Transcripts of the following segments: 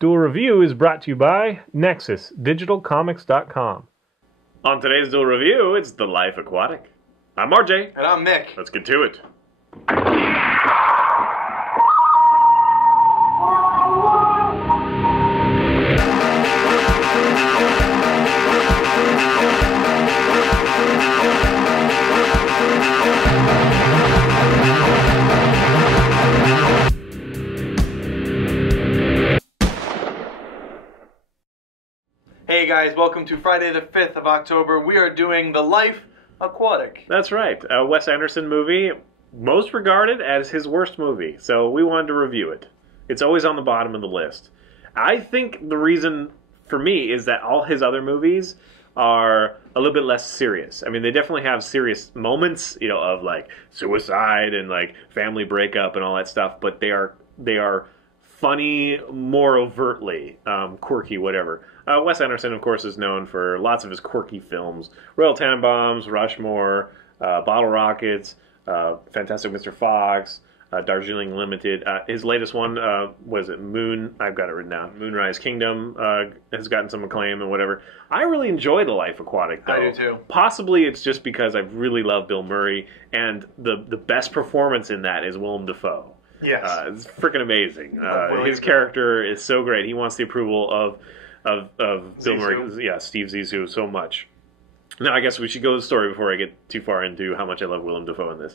Duel Review is brought to you by NexusDigitalComics.com. On today's Duel Review, it's the Life Aquatic. I'm RJ. And I'm Mick. Let's get to it. Hey guys, welcome to Friday the 5th of October. We are doing The Life Aquatic. That's right. A Wes Anderson movie, most regarded as his worst movie. So we wanted to review it. It's always on the bottom of the list. I think the reason for me is that all his other movies are a little bit less serious. I mean, they definitely have serious moments, you know, of like suicide and like family breakup and all that stuff, but they are funny more overtly, quirky, whatever. Wes Anderson, of course, is known for lots of his quirky films. Royal Tenenbaums, Rushmore, Bottle Rockets, Fantastic Mr. Fox, Darjeeling Limited. His latest one, was it Moon? I've got it written down. Moonrise Kingdom has gotten some acclaim and whatever. I really enjoy The Life Aquatic, though. I do too. Possibly it's just because I really love Bill Murray, and the best performance in that is Willem Dafoe. Yes. It's freaking amazing. His character is so great. He wants the approval of Bill Murray, yeah, Steve Zissou so much. Now, I guess we should go to the story before I get too far into how much I love Willem Dafoe in this.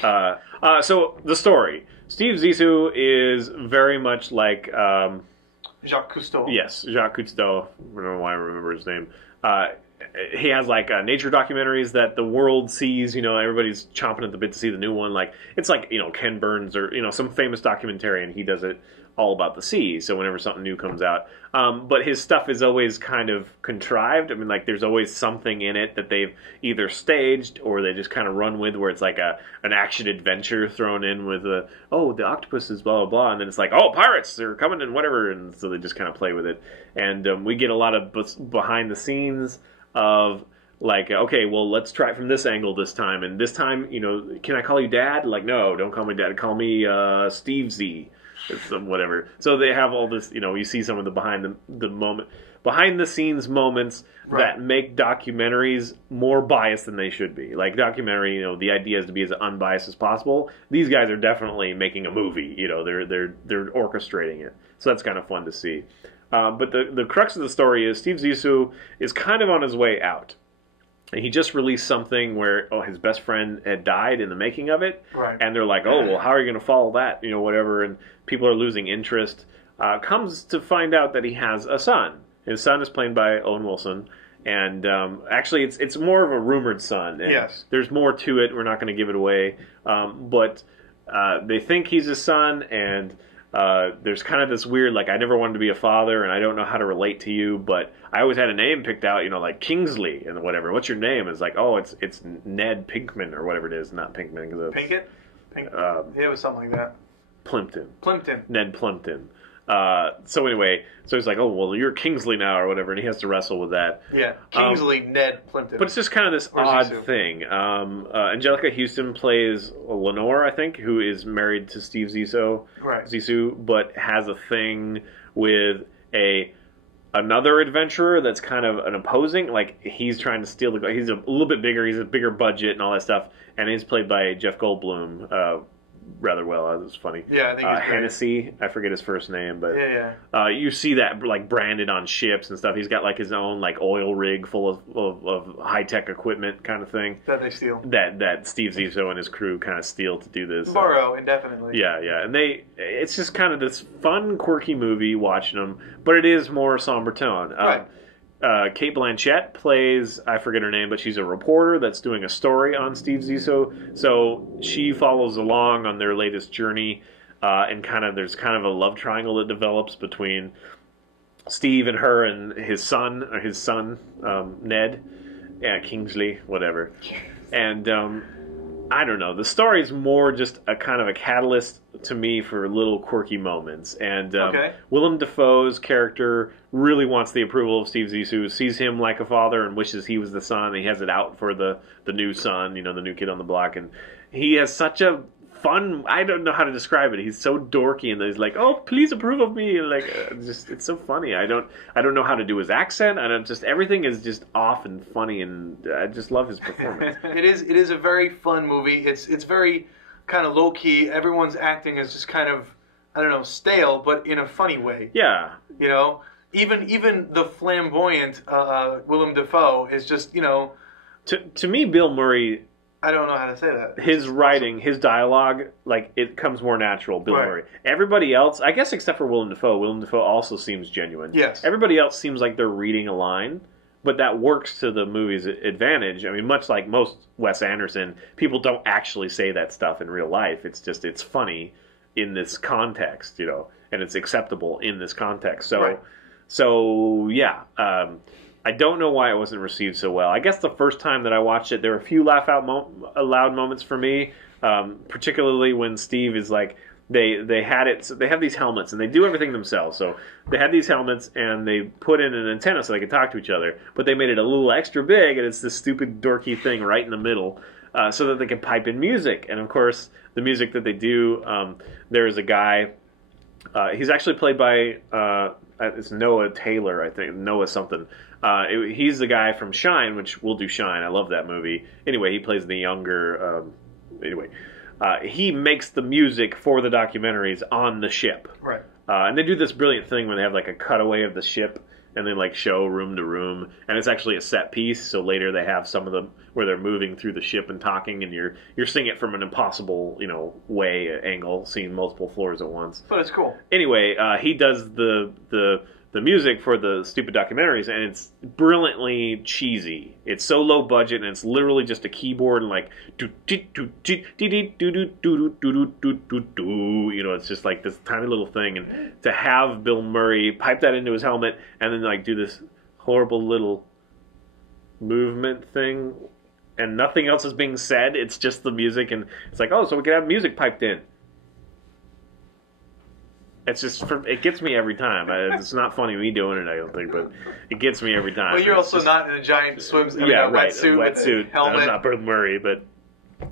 So, the story. Steve Zissou is very much like... Jacques Cousteau. Yes, Jacques Cousteau. I don't know why I remember his name. He has like nature documentaries that the world sees. You know, everybody's chomping at the bit to see the new one. Like it's like, you know, Ken Burns or, you know, some famous documentarian. He does it all about the sea. So whenever something new comes out, but his stuff is always kind of contrived. I mean, like there's always something in it that they've either staged or they just kind of run with, where it's like an action adventure thrown in with the octopus is blah blah blah, and then it's like, oh, pirates, they're coming and whatever, and so they just kind of play with it. And we get a lot of behind the scenes of like, okay, well, let's try it from this angle this time, and this time, you know, can I call you Dad? Like, no, don't call me Dad. Call me Steve Z. It's whatever. So they have all this, you know, you see some of the behind the scenes moments that make documentaries more biased than they should be. Like documentary, you know, the idea is to be as unbiased as possible. These guys are definitely making a movie. You know, they're orchestrating it. So that's kind of fun to see. But the crux of the story is Steve Zissou is kind of on his way out. And he just released something where, his best friend had died in the making of it. Right. And they're like, well, how are you going to follow that? You know, whatever. And people are losing interest. Comes to find out that he has a son. His son is played by Owen Wilson. And actually, it's more of a rumored son. And yes. There's more to it. We're not going to give it away. But they think he's his son, and... there's kind of this weird, like, I never wanted to be a father, and I don't know how to relate to you, but I always had a name picked out, you know, like Kingsley and whatever. What's your name? It's like, it's Ned Pinkman or whatever it is, not Pinkman. Pinkett? It was something like that. Plimpton. Ned Plimpton. So anyway, so he's like, well, you're Kingsley now or whatever, and he has to wrestle with that. Yeah, Kingsley, Ned Plimpton. But it's just kind of this odd thing. Angelica Houston plays Lenore, I think, who is married to Steve Zissou, but has a thing with another adventurer that's kind of an opposing, like he's trying to steal the. He's a little bit bigger. He's a bigger budget and all that stuff, and he's played by Jeff Goldblum. Rather well. It was funny. Yeah, I think he's Hennessy. I forget his first name, but yeah. You see that like branded on ships and stuff. He's got like his own like oil rig full of high tech equipment kind of thing that they steal. That Steve Zissou and his crew kind of steal to do this. Borrow indefinitely. Yeah, and it's just kind of this fun, quirky movie watching them, but it is more somber tone. Right. Cate Blanchett plays, I forget her name, but she's a reporter that's doing a story on Steve Zissou. So she follows along on their latest journey, and there's kind of a love triangle that develops between Steve and her and his son, Ned, Kingsley, whatever. And I don't know. The story is more just a kind of a catalyst to me for little quirky moments. And Willem Dafoe's character really wants the approval of Steve Zissou, sees him like a father and wishes he was the son. He has it out for the new son, you know, the new kid on the block. And he has such a fun. I don't know how to describe it. He's so dorky, and he's like, "Oh, please approve of me." And like, just it's so funny. I don't know how to do his accent. I don't just everything is just off and funny, and I just love his performance. It is a very fun movie. It's very kind of low key. Everyone's acting is just kind of, I don't know, stale, but in a funny way. Yeah. You know, even the flamboyant Willem Dafoe is just, you know. To me, Bill Murray. I don't know how to say that. His writing, his dialogue, like, it comes more natural, Bill Right. Murray. Everybody else, I guess except for Willem Dafoe also seems genuine. Yes. Everybody else seems like they're reading a line, but that works to the movie's advantage. I mean, much like most Wes Anderson, people don't actually say that stuff in real life. It's just, it's funny in this context, you know, and it's acceptable in this context. So, Right. yeah, I don't know why it wasn't received so well. I guess the first time that I watched it, there were a few laugh out loud moments for me, particularly when Steve is like, they had it. So they have these helmets and they do everything themselves. So they had these helmets and they put in an antenna so they could talk to each other, but they made it a little extra big, and it's this stupid dorky thing right in the middle, so that they can pipe in music. And of course, the music that they do, there is a guy. He's actually played by it's Noah Taylor, I think. Noah something. He's the guy from Shine, which we'll do Shine. I love that movie. Anyway, he plays the younger. He makes the music for the documentaries on the ship. Right. And they do this brilliant thing where they have like a cutaway of the ship and they like show room to room, and it's actually a set piece. So later they have some of them where they're moving through the ship and talking, and you're seeing it from an impossible, you know, angle, seeing multiple floors at once. But it's cool. Anyway, he does the music for the stupid documentaries, and it's brilliantly cheesy. It's so low budget, and it's literally just a keyboard and like you know, it's just like this tiny little thing. And to have Bill Murray pipe that into his helmet and then like do this horrible little movement thing, and nothing else is being said. It's just the music, and it's like, oh, so we can have music piped in. It's just, it gets me every time. It's not funny me doing it, I don't think, but it gets me every time. Well, you're also just, not in a giant wetsuit. Wetsuit. Helmet. I'm not Bill Murray, but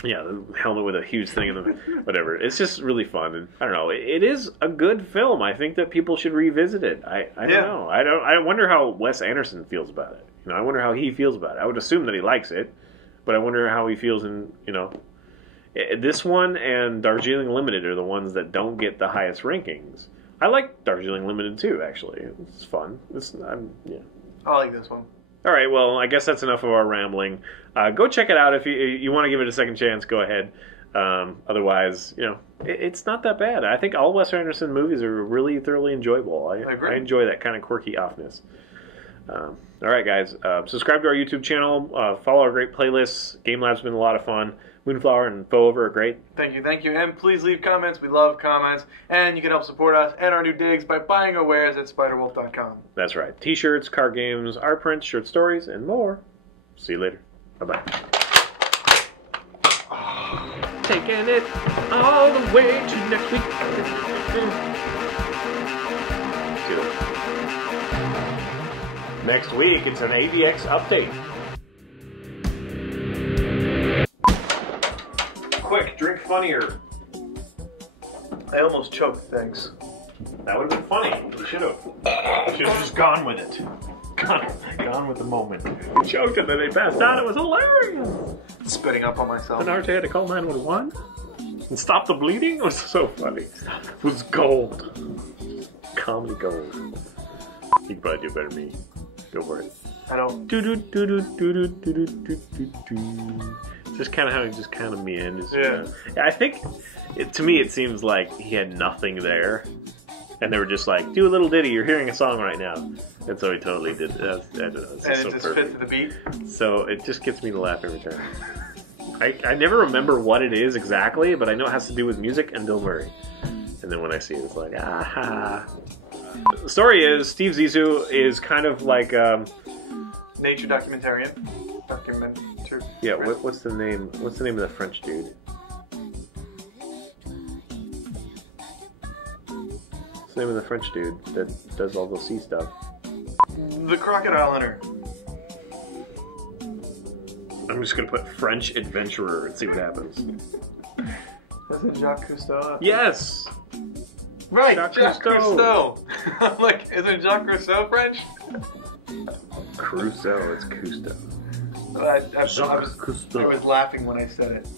yeah, the helmet with a huge thing in the whatever. It's just really fun, and I don't know. It is a good film. I think that people should revisit it. I don't know. I wonder how Wes Anderson feels about it. You know, I wonder how he feels about it. I would assume that he likes it, but I wonder how he feels in, you know. This one and Darjeeling Limited are the ones that don't get the highest rankings. I like Darjeeling Limited too, actually. It's fun. Yeah. I like this one. All right, well, I guess that's enough of our rambling. Go check it out if you want to give it a second chance. Go ahead. Otherwise, you know, it's not that bad. I think all Wes Anderson movies are really thoroughly enjoyable. I agree. I enjoy that kind of quirky offness. All right, guys. Subscribe to our YouTube channel. Follow our great playlists. Game Lab's been a lot of fun. Moonflower and Foever are great. Thank you. And please leave comments. We love comments. And you can help support us and our new digs by buying our wares at spiderwolf.com. That's right. T-shirts, card games, art prints, short stories, and more. See you later. Bye-bye. Taking it all the way to next week. See you later. Next week, it's an AVX update. Quick, drink funnier. I almost choked, thanks. That would have been funny. You should have just gone with it. Gone with the moment. You choked and then they passed out. It was hilarious. Spitting up on myself. And Arte had to call 911 and stop the bleeding. It was so funny. It was gold. Comedy gold. You can probably do better than me. Go for it. I don't. Just kind of how he just kind of meanders. Yeah. I think, to me, it seems like he had nothing there, and they were just like, "Do a little ditty. You're hearing a song right now," and so he totally did. I don't know. It's And just it so just perfect. fits to the beat. So it just gets me to laugh every time. I never remember what it is exactly, but I know it has to do with music and Bill Murray. And then when I see it, it's like, ah. The story is Steve Zissou is kind of like Nature documentarian. Yeah, what's the name? What's the name of the French dude? What's the name of the French dude that does all the sea stuff? The Crocodile Hunter. I'm just gonna put French adventurer and see what happens. Was it Jacques Cousteau? Yes. Right, Jacques Jacques Cousteau. Cousteau. I'm like, isn't Jacques Cousteau French? Crusoe. It's Cousteau. I Jacques Cousteau. was laughing when I said it.